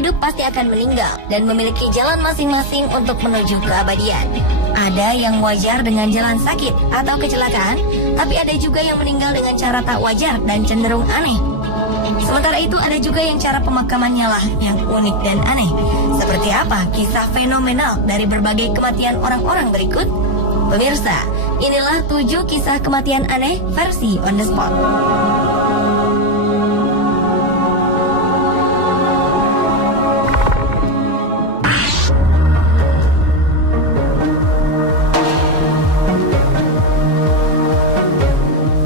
hidup pasti akan meninggal dan memiliki jalan masing-masing untuk menuju keabadian. Ada yang wajar dengan jalan sakit atau kecelakaan, tapi ada juga yang meninggal dengan cara tak wajar dan cenderung aneh. Sementara itu ada juga yang cara pemakamannya lah yang unik dan aneh. Seperti apa kisah fenomenal dari berbagai kematian orang-orang berikut? Pemirsa, inilah 7 kisah kematian aneh versi On The Spot.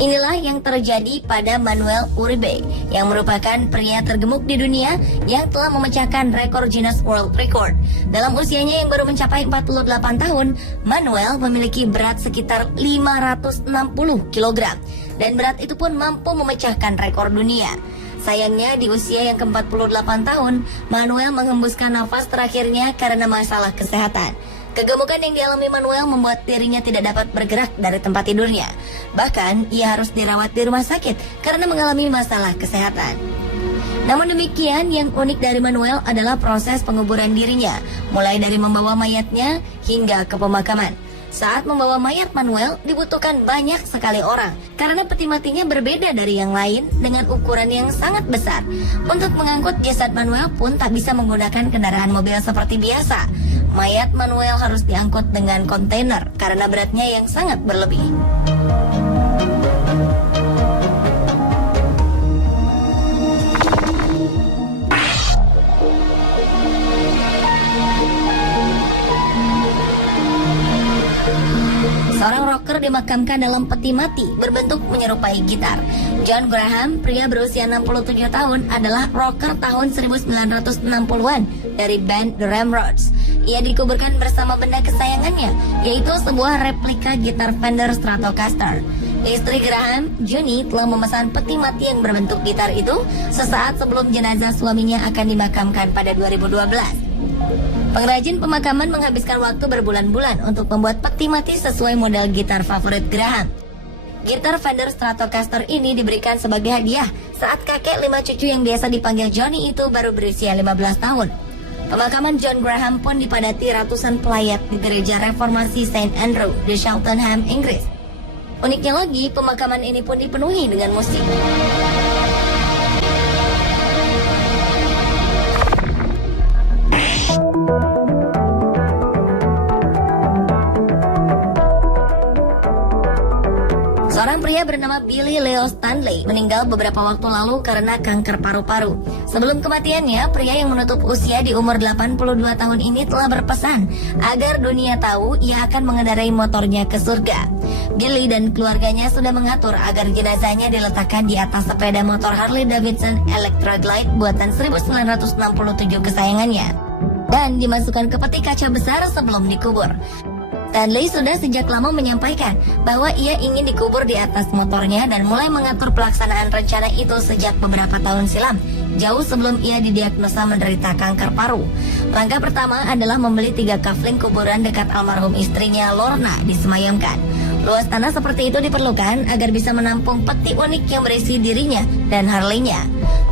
Inilah yang terjadi pada Manuel Uribe, yang merupakan pria tergemuk di dunia yang telah memecahkan rekor Guinness World Record. Dalam usianya yang baru mencapai 48 tahun, Manuel memiliki berat sekitar 560 kg, dan berat itu pun mampu memecahkan rekor dunia. Sayangnya di usia yang ke-48 tahun, Manuel menghembuskan nafas terakhirnya karena masalah kesehatan. Kegemukan yang dialami Manuel membuat dirinya tidak dapat bergerak dari tempat tidurnya. Bahkan, ia harus dirawat di rumah sakit karena mengalami masalah kesehatan. Namun demikian, yang unik dari Manuel adalah proses penguburan dirinya, mulai dari membawa mayatnya hingga ke pemakaman. Saat membawa mayat Manuel dibutuhkan banyak sekali orang karena peti matinya berbeda dari yang lain dengan ukuran yang sangat besar. Untuk mengangkut jasad Manuel pun tak bisa menggunakan kendaraan mobil seperti biasa. Mayat Manuel harus diangkut dengan kontainer karena beratnya yang sangat berlebih. Seorang rocker dimakamkan dalam peti mati berbentuk menyerupai gitar. John Graham, pria berusia 67 tahun, adalah rocker tahun 1960-an dari band The Ramrods. Ia dikuburkan bersama benda kesayangannya, yaitu sebuah replika gitar Fender Stratocaster. Istri Graham, Junie, telah memesan peti mati yang berbentuk gitar itu sesaat sebelum jenazah suaminya akan dimakamkan pada 2012. Pengrajin pemakaman menghabiskan waktu berbulan-bulan untuk membuat peti mati sesuai model gitar favorit Graham. Gitar Fender Stratocaster ini diberikan sebagai hadiah saat kakek 5 cucu yang biasa dipanggil Johnny itu baru berusia 15 tahun. Pemakaman John Graham pun dipadati ratusan pelayat di gereja reformasi St. Andrew di Cheltenham, Inggris. Uniknya lagi, pemakaman ini pun dipenuhi dengan musik. Seorang pria bernama Billy Leo Stanley meninggal beberapa waktu lalu karena kanker paru-paru. Sebelum kematiannya, pria yang menutup usia di umur 82 tahun ini telah berpesan agar dunia tahu ia akan mengendarai motornya ke surga. Billy dan keluarganya sudah mengatur agar jenazahnya diletakkan di atas sepeda motor Harley Davidson Electra Glide buatan 1967 kesayangannya dan dimasukkan ke peti kaca besar sebelum dikubur. Stanley sudah sejak lama menyampaikan bahwa ia ingin dikubur di atas motornya dan mulai mengatur pelaksanaan rencana itu sejak beberapa tahun silam, jauh sebelum ia didiagnosa menderita kanker paru. Langkah pertama adalah membeli 3 kafling kuburan dekat almarhum istrinya Lorna disemayamkan. Luas tanah seperti itu diperlukan agar bisa menampung peti unik yang berisi dirinya dan Harley-nya.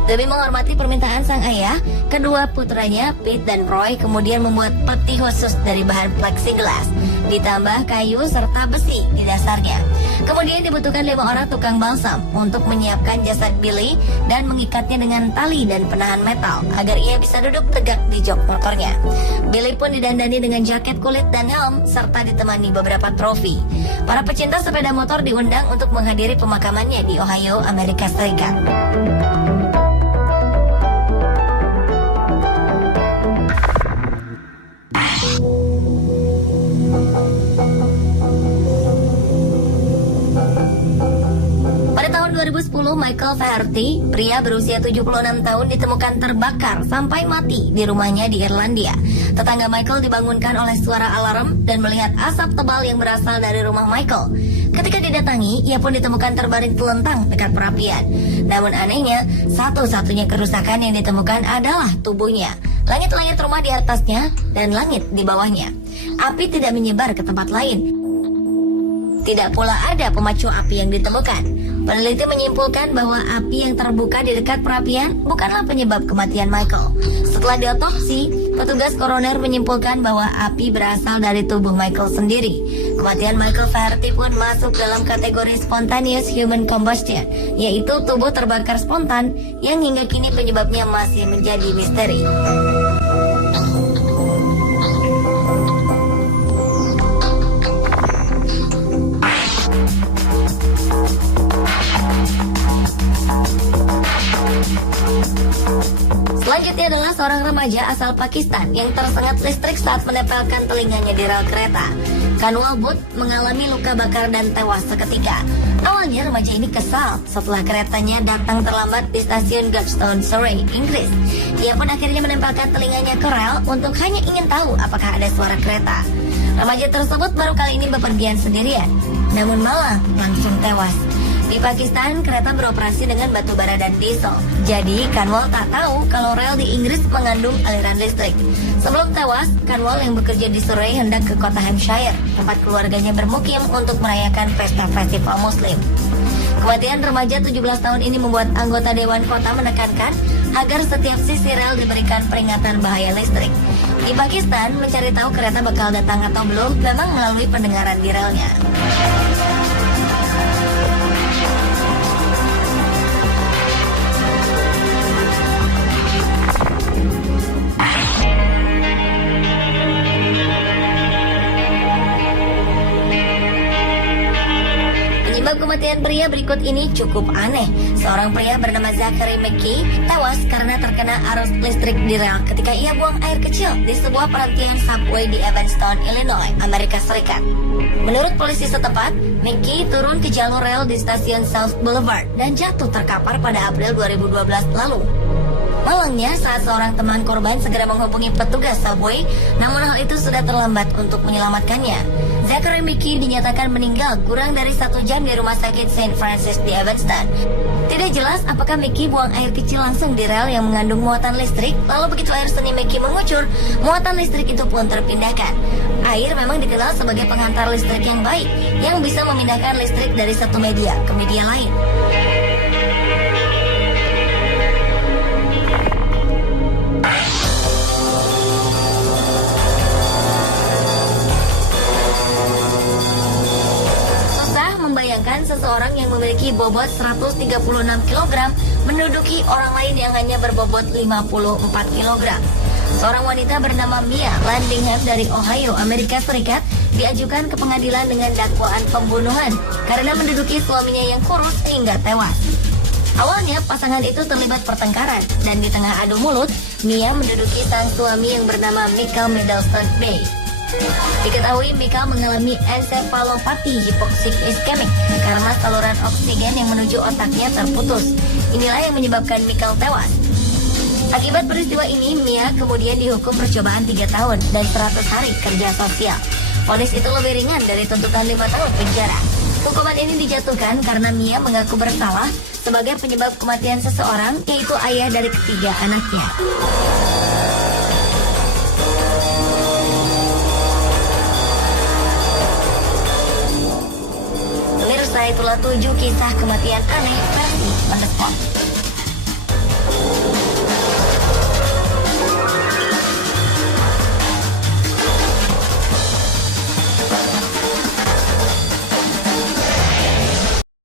Demi menghormati permintaan sang ayah, kedua putranya, Pete dan Roy, kemudian membuat peti khusus dari bahan plexiglass, ditambah kayu serta besi di dasarnya. Kemudian dibutuhkan 5 orang tukang balsam untuk menyiapkan jasad Billy dan mengikatnya dengan tali dan penahan metal agar ia bisa duduk tegak di jok motornya. Billy pun didandani dengan jaket kulit dan helm serta ditemani beberapa trofi. Para pecinta sepeda motor diundang untuk menghadiri pemakamannya di Ohio, Amerika Serikat. Pada tahun 2010, Michael Faherty, pria berusia 76 tahun, ditemukan terbakar sampai mati di rumahnya di Irlandia. Tetangga Michael dibangunkan oleh suara alarm dan melihat asap tebal yang berasal dari rumah Michael. Ketika didatangi, ia pun ditemukan terbaring telentang dekat perapian. Namun anehnya, satu-satunya kerusakan yang ditemukan adalah tubuhnya. Langit-langit rumah di atasnya dan langit di bawahnya. Api tidak menyebar ke tempat lain. Tidak pula ada pemacu api yang ditemukan. Peneliti menyimpulkan bahwa api yang terbuka di dekat perapian bukanlah penyebab kematian Michael. Setelah diotopsi, petugas koroner menyimpulkan bahwa api berasal dari tubuh Michael sendiri. Kematian Michael Flaherty pun masuk dalam kategori spontaneous human combustion, yaitu tubuh terbakar spontan yang hingga kini penyebabnya masih menjadi misteri. Selanjutnya adalah seorang remaja asal Pakistan yang tersengat listrik saat menempelkan telinganya di rel kereta. Kanwal Butt mengalami luka bakar dan tewas seketika. Awalnya remaja ini kesal setelah keretanya datang terlambat di stasiun Godstone, Surrey, Inggris. Ia pun akhirnya menempelkan telinganya ke rel untuk hanya ingin tahu apakah ada suara kereta. Remaja tersebut baru kali ini bepergian sendirian, namun malah langsung tewas. Di Pakistan, kereta beroperasi dengan batu bara dan diesel. Jadi, Kanwal tak tahu kalau rel di Inggris mengandung aliran listrik. Sebelum tewas, Kanwal yang bekerja di Surrey hendak ke kota Hampshire, tempat keluarganya bermukim untuk merayakan pesta festival Muslim. Kematian remaja 17 tahun ini membuat anggota Dewan Kota menekankan agar setiap sisi rel diberikan peringatan bahaya listrik. Di Pakistan, mencari tahu kereta bakal datang atau belum memang melalui pendengaran di relnya. Kematian pria berikut ini cukup aneh. Seorang pria bernama Zachary McKee tewas karena terkena arus listrik di rel ketika ia buang air kecil di sebuah perhentian subway di Evanston, Illinois, Amerika Serikat. Menurut polisi setempat, McKee turun ke jalur rel di stasiun South Boulevard dan jatuh terkapar pada April 2012 lalu. Malangnya, saat seorang teman korban segera menghubungi petugas subway, namun hal itu sudah terlambat untuk menyelamatkannya. Zachary McKee dinyatakan meninggal kurang dari 1 jam di rumah sakit St. Francis di Evanston. Tidak jelas apakah McKee buang air kecil langsung di rel yang mengandung muatan listrik, lalu begitu air seni McKee mengucur, muatan listrik itu pun terpindahkan. Air memang dikenal sebagai penghantar listrik yang baik, yang bisa memindahkan listrik dari satu media ke media lain. Membayangkan seseorang yang memiliki bobot 136 kg menduduki orang lain yang hanya berbobot 54 kg. Seorang wanita bernama Mia Landingham dari Ohio, Amerika Serikat diajukan ke pengadilan dengan dakwaan pembunuhan karena menduduki suaminya yang kurus hingga tewas. Awalnya pasangan itu terlibat pertengkaran dan di tengah adu mulut, Mia menduduki sang suami yang bernama Michael Middleton Bay. Diketahui Michael mengalami encephalopati hipoksik iskemik karena saluran oksigen yang menuju otaknya terputus. Inilah yang menyebabkan Michael tewas. Akibat peristiwa ini, Mia kemudian dihukum percobaan 3 tahun dan 100 hari kerja sosial. Vonis itu lebih ringan dari tuntutan 5 tahun penjara. Hukuman ini dijatuhkan karena Mia mengaku bersalah sebagai penyebab kematian seseorang, yaitu ayah dari ketiga anaknya. Itulah 7 kisah kematian aneh versi On The Spot.